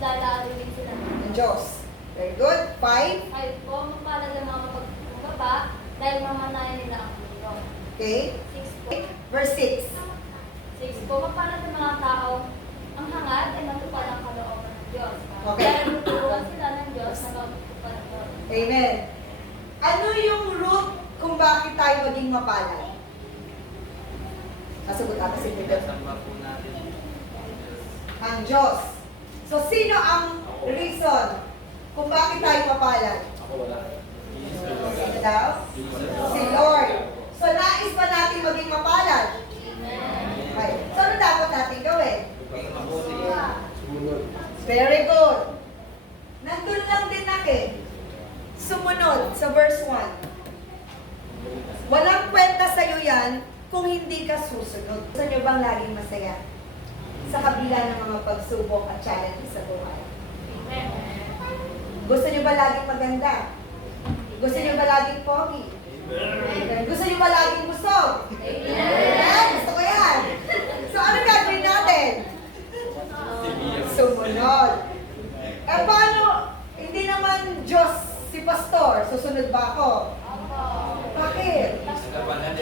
lalawin sila ng Diyos. Very good. 5. 5 po, mapalad ang mga mapagkumbaba dahil mamanayan nila ang mundo. Okay. 6 po. Verse 6. 6 po, mapalad ang mga tao ang hangad ay matupad ang kalooban ng Diyos. Okay. Dahil tuturuan sila ng Diyos na magtutupad ng Diyos. Amen. Ano yung root kung bakit tayo maging mapalad? Sasagot ako si Peter. Pinasamba po natin. Ang Diyos. So, sino ang reason kung bakit tayo mapalad? Ako wala. Sino daw? Si Lord. So, nais ba natin maging mapalad? Okay. So, ano dapat natin gawin? Very good. Nandun lang din sumunod sa verse 1. Walang kwenta sa'yo yan kung hindi ka susunod. Gusto nyo bang laging masaya sa kabila ng mga pagsubok at challenge sa buhay? Gusto nyo ba laging maganda? Gusto nyo ba laging pogi? Gusto nyo ba laging busog? Amen! Gusto ko yan! So ano gagawin natin? Sumunod. Eh paano? Hindi naman Diyos si pastor. Susunod ba ako? Bakit?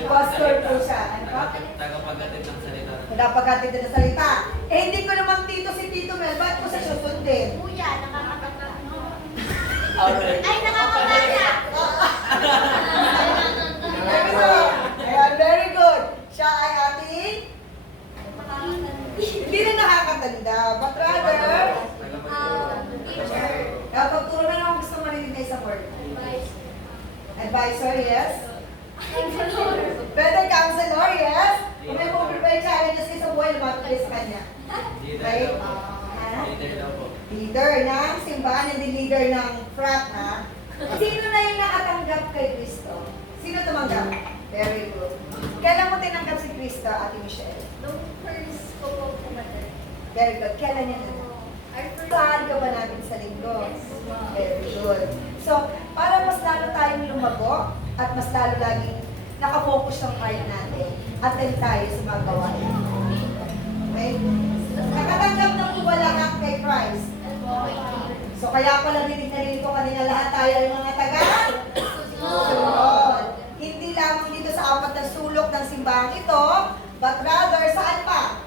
Pastor po siya. Ano ba? Tagapaghatid ng salita. Nagpaghatid na ng salita. Eh hindi ko naman si Tito Mel. Ba't ko siya susundin? Kuya, nakakatanda. Alright. Ay, nakakatanda! Ayan, very good. Siya ay ating hindi na nakakatanda. But rather, pagturo na lang gusto marinig na isang word. Advisor, yes. Better counselor, yes. Kung may prepare challenges kayo sa buhay, lumapit kayo sa kanya. Right? Leader daw po. Leader ng simbahan, hindi leader ng frat, ha? Sino na yung nakatanggap kay Kristo? Sino tumanggap? Very good. Kailan mo tinanggap si Kristo, Ate Michelle? Nung first ko po pumatay. Very good. Kailan niya na? Saan ka ba namin sa linggo? Very good. So, para mas lalo tayong lumago at mas lalo laging nakafocus ng part natin, attend tayo sa mga gawain. Okay? Nakatanggap ng iwalahan kay Christ. So, kaya pala narinig ko kanina lahat tayo ay mga taga-sunod. Hindi lamang dito sa apat na sulok ng simbahan ito, but rather, saan pa?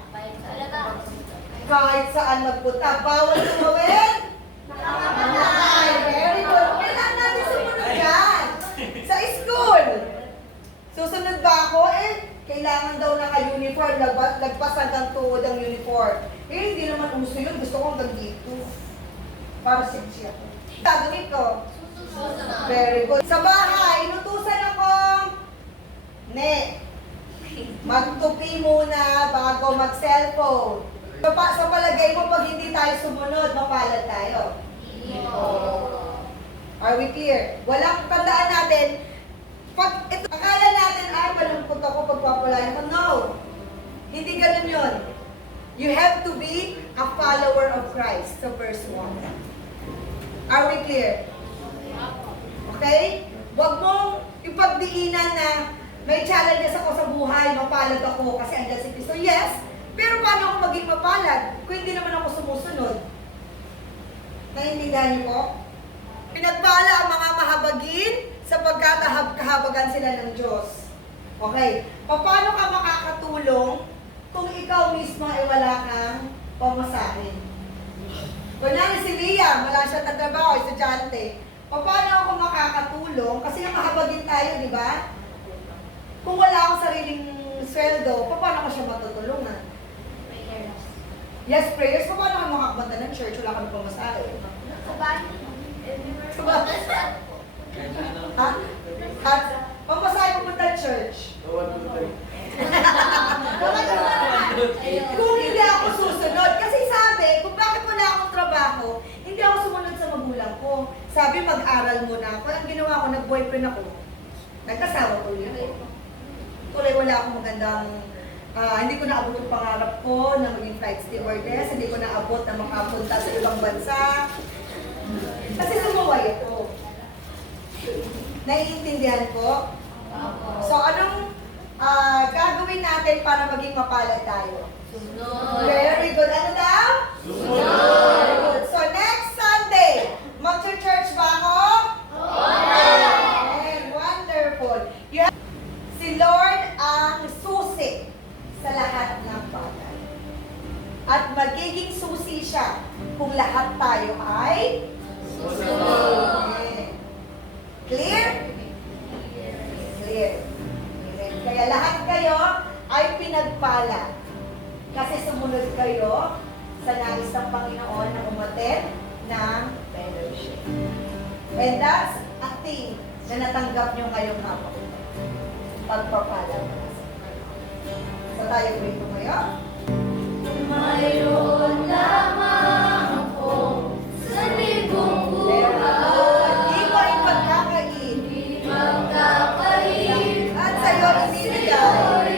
Kahit saan magpunta, bawal tumawid. Ay, very good. Kailangan natin sumunod yan. Sa school. Susunod ba ako? Kailangan daw naka-uniform. Lagpas hanggang tuhod ang uniform. Hindi naman uso yun. Gusto ko hanggang dito. Para sexy ako. Gagawin ko. Very good. Sa bahay, inutusan akong magtupi muna bago mag-cellphone. So, sa palagay mo, pag hindi tayo sumunod, mapalad tayo. Are we clear? Walang tandaan natin, pag ito, akala natin, ay, malungkot ako pagpapalayan ko. No! Hindi ganun yun. You have to be a follower of Christ. So, verse 1. Are we clear? Okay? Huwag mong ipagdiinan na may challenges ako sa buhay, mapalad ako kasi andyan si Kristo. Yes, pero paano ako maging mapalad kung hindi naman ako sumusunod? Naiintindihan niyo po? Pinagpala ang mga mahabagin sapagkat kahabagan sila ng Diyos. Okay, paano ka makakatulong kung ikaw mismo ay wala kang pamasahin? Kunyari si Lia, wala siya tatrabaho, estudyante. Paano ako makakatulong? Kasi nakahabagin tayo, di ba? Kung wala akong sariling sweldo, paano ko siya matutulungan? Yes, prayers. Paano ka makakabanta ng church? Wala kami pamasahe. Ha? At pamasahe pupunta church. Kung hindi ako susunod, kasi sabi, kung bakit wala akong trabaho, hindi ako sumunod sa magulang ko. Sabi, mag-aral muna ako. Ang ginawa ko, nag-boyfriend ako. Nagkasawa ko yun. Tuloy wala akong magandang, hindi ko naabot yung pangarap ko na maging flight stewardess, hindi ko naabot na makapunta sa ibang bansa. Kasi sumuway ako. Naiintindihan ko? So, anong gagawin natin para maging mapalad tayo? Very good. Ano daw? Very good. So, At magiging susi siya kung lahat tayo ay Susunod. Clear? Clear. Kaya lahat kayo ay pinagpala. Kasi sumunod kayo sa nais ng Panginoon na umattend ng fellowship. And that's a thing na natanggap nyo ngayong hapon. Pagpapala. So tayo rito ngayon. Mayroon lamang ako sa libong buhay. Di ko ay pagkakain. Di magkakain. At sa'yo ibibigay.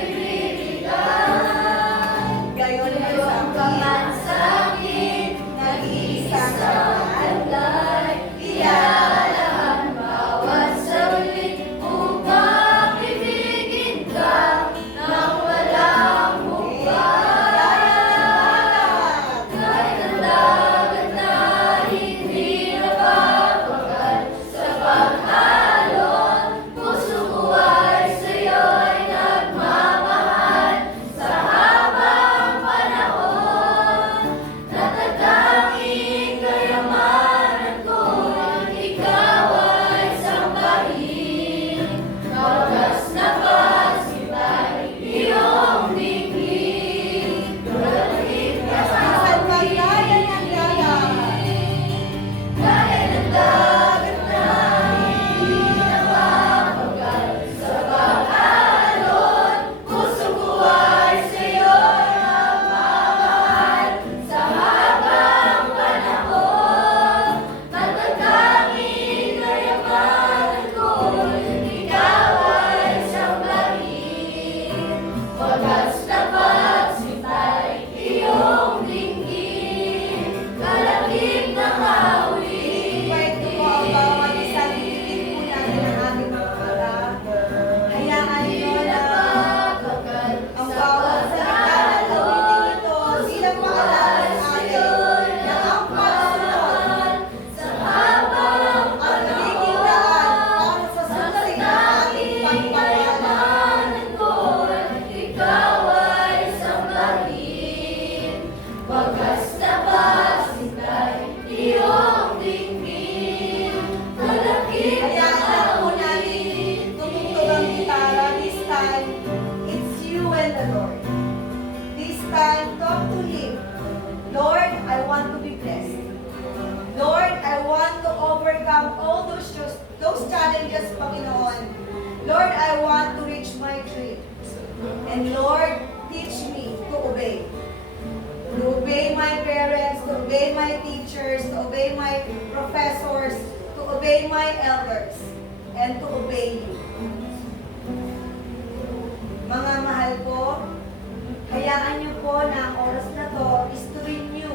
Gayon ay sa akin. Sa akin, Nag-iisang alay, ialahan bawat saglit upang ibigin ka nang walang hubay. Kahit ang dagat na hindi napapagal sa paghalon, puso ko ay sa'yo'y nagmamahal sa habang panahon. Natatanging kayamanan ko, ikaw ay sambahin. Wagas na pagsibay, iyong dinggin. Kalahit na Isang pagkayan ng dagat. Kahit ang dagat na hindi napapagal sa paghalon, puso ko ay sa'yo'y nagmamahal sa habang panahon. Natatanging kayamanan ko, ikaw ay sambahin. Wagas na pagsintay, iyong dinggin. Kalakip ng awit, Pwede po ang bawat isang titig po natin ang ating mga mata. Hayaan nyo na ang bawat salita ng awiting ito bilang paalala sa atin na ang pagsunod sa habang ang nagiging daan para sa susunod na ating pagpapala. kayamanan ko, ikaw ay sambahin. Wagas na pagsintay, iyong dinggin. Kalakip ng Hayaan lang po awit, natin tumutog ang gitara. This time, it's you and the Lord. This time, talk to Him. Lord, I want to be blessed. Lord, I want to overcome all those challenges, Panginoon. Lord, I want to reach my dream. And Lord, teach me to obey. To obey my parents, to obey my teachers, to obey my professors, to obey my elders, and to obey you. Mga mahal ko, hayaan niyo po na ang oras na to is to renew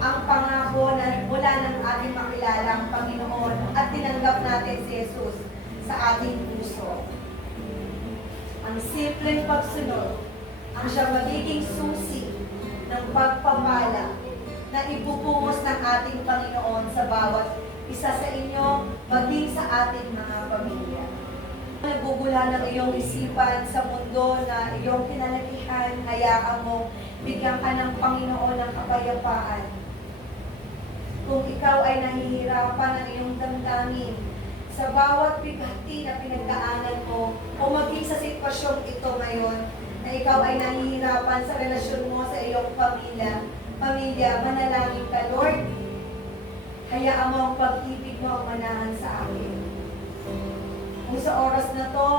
ang pangako na mula ng ating makilalang Panginoon at tinanggap natin si Jesus sa ating puso. Ang simpleng pagsunod ang siyang magiging susi ng pagpapala na ipupungos ng ating Panginoon sa bawat isa sa inyo, maging sa ating mga pamilya. Nagugula ng iyong isipan sa mundo na iyong kinalakihan, hayaan mo, bigyan ka ng Panginoon ng kapayapaan. Kung ikaw ay nahihirapan ng iyong damdamin sa bawat bigati na pinagdaanan mo o maging sa sitwasyong ito ngayon na ikaw ay nahihirapan sa relasyon mo sa iyong pamilya, manalangin ka, Lord, hayaan mo ang pag-ibig mo ang manahan sa akin. Kung sa oras na to,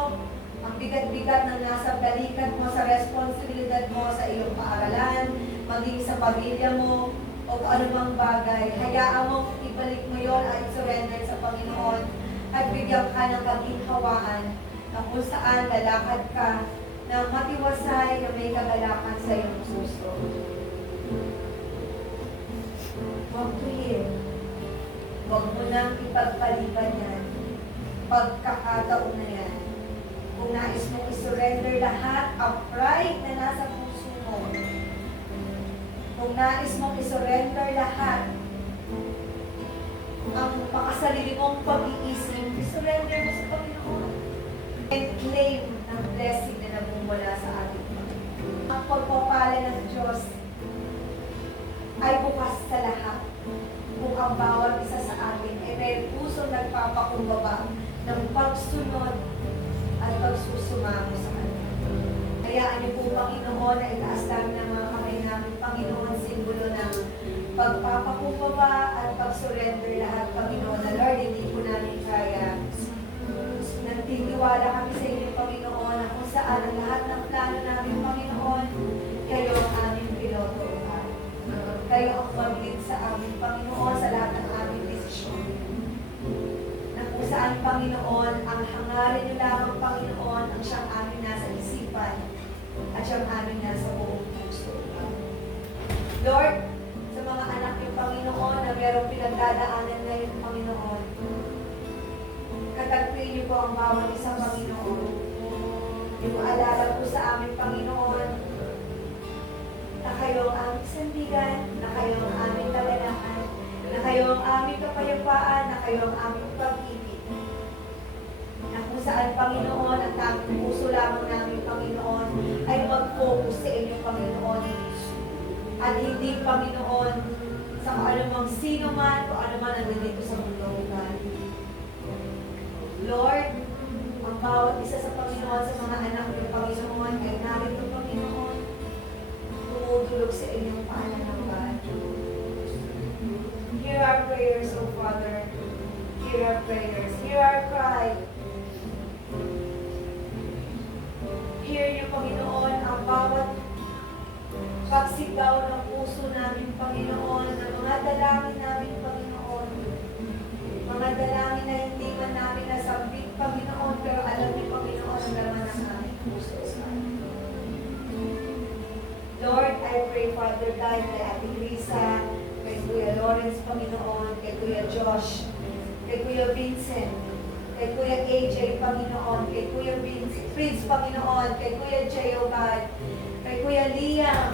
ang bigat-bigat na nasa balikat mo sa responsibilidad mo sa iyong paaralan, maging sa pamilya mo, o kung anumang bagay, hayaan mo ibalik mo yon at surrender sa Panginoon at bigyan ka ng kaginhawaan na kung saan lalakad ka ng matiwasay na may kagalakan sa iyong puso. Huwag tuhin. Huwag mo nang ipagpaliban yan. Pagkakataon na yan. Kung nais mong isurrender lahat ang pride na nasa puso mo, kung nais mong isurrender lahat ang makasarili mong pag-iisip, isurrender mo sa Panginoon. And claim ng blessing na nagmumula sa ating Panginoon. Ang pagpapala ng Diyos ay bukas sa lahat. Kung ang bawat isa sa atin ay may pusong nagpapakumbaba ng pagsunod at pagsusumango sa Kanya. Hayaan niyo po, Panginoon, na itaas namin ang mga kamay namin, Panginoon, simbolo ng pagpapakumbaba at pag-surrender lahat, Panginoon, na Lord, hindi po namin kaya. Nagtitiwala kami sa inyo, Panginoon, na kung saan ang lahat ng plano namin, Panginoon, kayo ang aming piloto. Kayo ang mag-lead sa amin, Panginoon, sa lahat ng aming desisyon. Na kung saan, Panginoon, ang hangarin niyo lamang, Panginoon, ang siyang amin nasa isipan at siyang amin nasa buong puso. Lord, sa mga anak niyo, Panginoon, na mayroong pinagdadaanan ngayon, Panginoon, katagpuin niyo po ang bawat isang Panginoon. Yung maalala po sa amin, Panginoon, na kayo ang aming sandigan, na kayo ang aming kaganahan, na kayo ang aming kapayapaan, na kayo ang aming pag-ibig. Na kung saan, Panginoon, ang tanging puso lamang namin, Panginoon, ay mag-focus sa inyo, Panginoon. At hindi, Panginoon, sa kung anumang sino man, kung ano man ang nandito sa mundo, God. Lord, ang bawat isa sa Panginoon, sa mga anak ng Panginoon, ay narito, Panginoon, tumutulog sa inyong pananampalataya. Hear our prayers, O Father. Hear our prayers. Hear our cry. Hear you, Panginoon, ang bawat pagsigaw ng puso namin, Panginoon, ng mga dalangin namin, Panginoon. Mga dalangin na hindi man namin nasambit, Panginoon, pero alam niyo, Panginoon, ang laman ng aming puso. Lord, I pray, Father God, kay Ate Risa, kay Kuya Lawrence, Panginoon, kay Kuya Josh, kay Kuya Vincent, kay Kuya AJ, Panginoon, kay Kuya Prince, Panginoon, kay Kuya Jay, O God, kay Kuya Liam,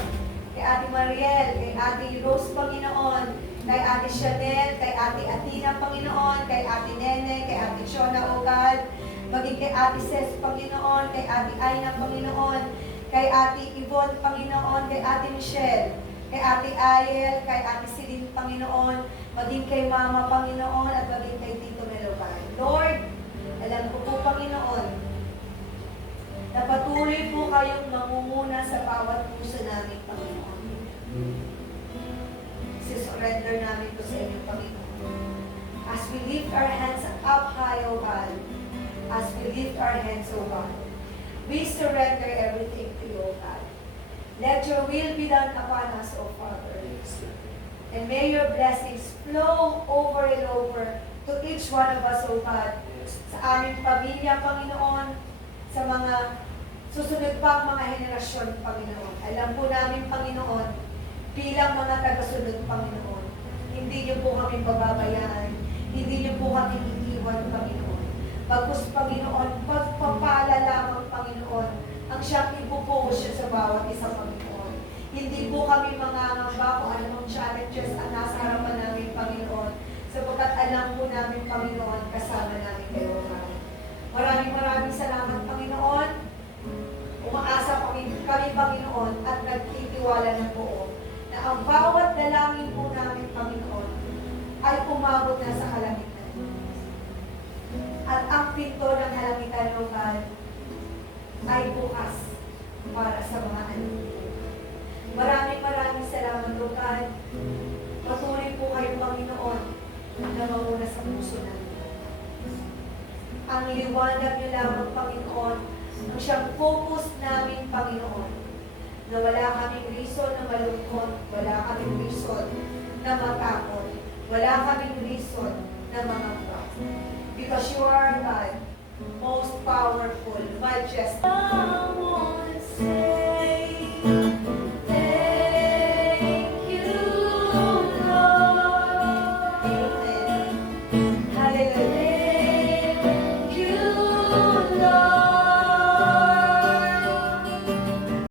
kay Ate Mariel, kay Ate Rose, Panginoon, kay Ate Chanel, kay Ate Atina, Panginoon, kay Ate Nene, kay Ate Shona, O God, maging kay Ate Ces, Panginoon, kay Ate Aina, Panginoon, kay Ate Yvonne, Panginoon, kay Ate Michelle, kay Ate Ayel, kay Ate Celine, Panginoon, maging kay Mama, Panginoon, at maging kay Tito Meloban. Lord, alam ko po, Panginoon, na patuloy po kayong mangunguna sa bawat puso namin, Panginoon. Surrender namin po sa inyo, Panginoon. As we lift our hands up high, O God, as we lift our hands, O God, we surrender everything to you, O God. Let your will be done upon us, O Father. And may your blessings flow over and over to each one of us, O God. Sa aming pamilya, Panginoon, sa mga susunod pang mga henerasyon, Panginoon. Alam po namin, Panginoon, bilang mga tagasunod, Panginoon, hindi niyo po kami bababayaan. Hindi niyo po kami iiwan, Panginoon. Bagkus, Panginoon, pagpapala lamang, Panginoon, ang siyang ipupokus siya sa bawat isa, Panginoon. Hindi po kami mangangamba kung anumang challenges ang nasa harapan namin, Panginoon, sapagkat alam po namin, Panginoon, kasama namin kayo, Maraming salamat, Panginoon. Umaasa kami, Panginoon, at nagtitiwala na po na ang bawat dalangin po namin, Panginoon, ay umabot na sa kalangitan. At ang pinto ng kalangitan, O God, ay bukas para sa mga anak. Maraming salamat, O God. Patuloy po kayo, Panginoon, na mauna sa puso namin. Ang liwanag niyo lamang, Panginoon, ang siyang focus namin, Panginoon, na wala kaming reason na malungkot, wala kaming reason na matakot, wala kaming reason na mangamba. Because you are God, most powerful, majestic.